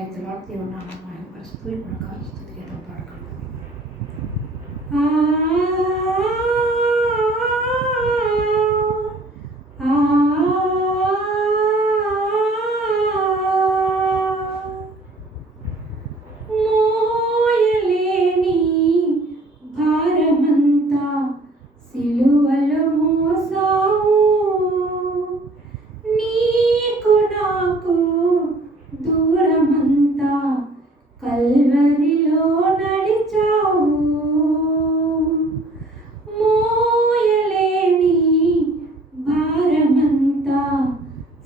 Praise lord దేవుని నామం మహిమపరుస్తూ ఇప్పుడు కాలుస్తుంది గీతం పాడకండి సిలువలు మోసా కల్వరిలో నడిచావు? మోయలేని భారమంతా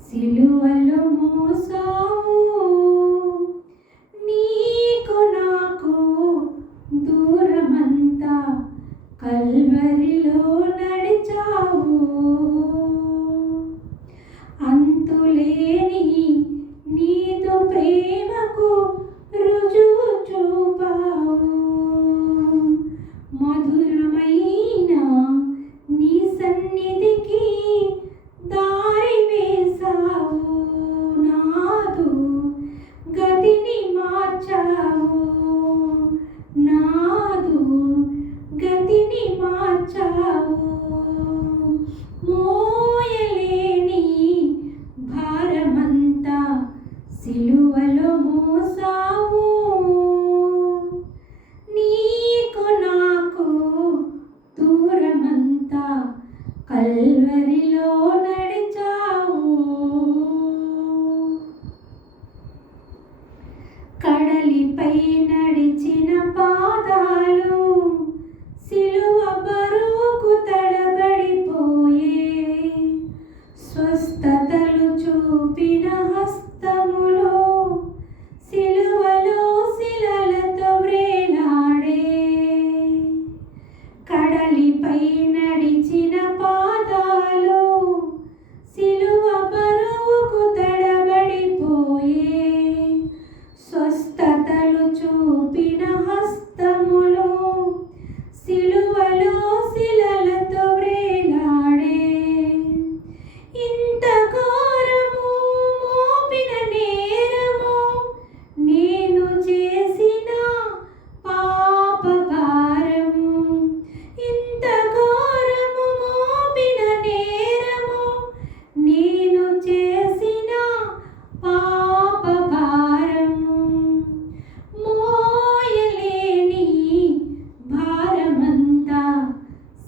సిలువలో మోసావు. నీకు నాకు దూరమంతా కల్వరిలో నడిచావు. అంతులేని నీతో ప్రేమకు కల్వరిలో నడిచావు. కడలిపై నడిచిన పాదాలు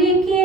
Maliki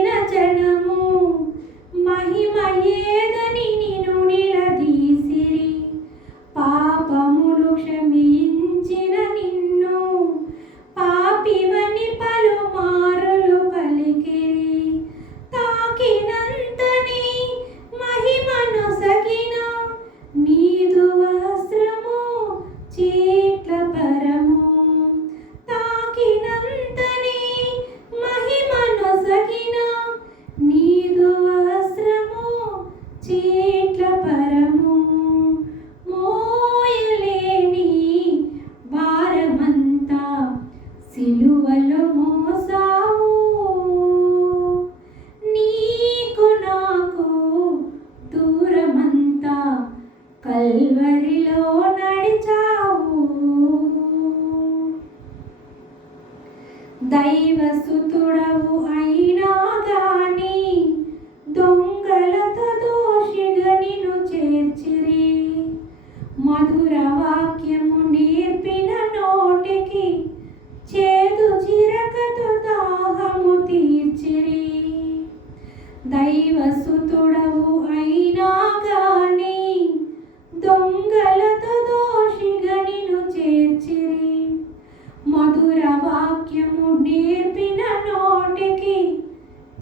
కల్వరిలో నడిచావు. దైవసుతుడవు అయినా కానీ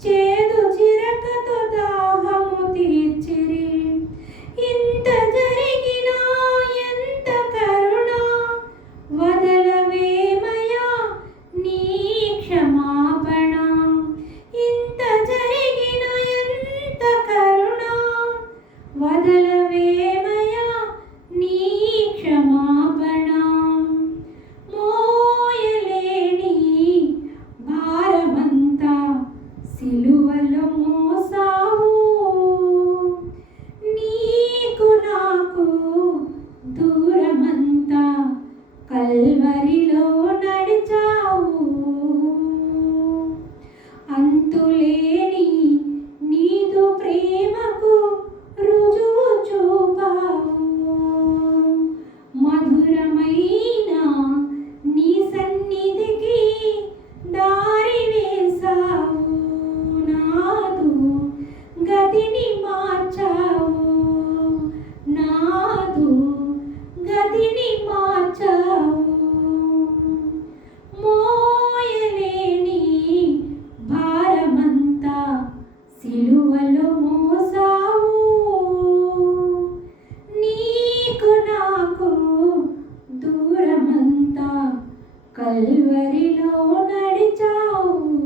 Cheers. చివరిలో నడిచావు. కల్వరిలో నడిచావు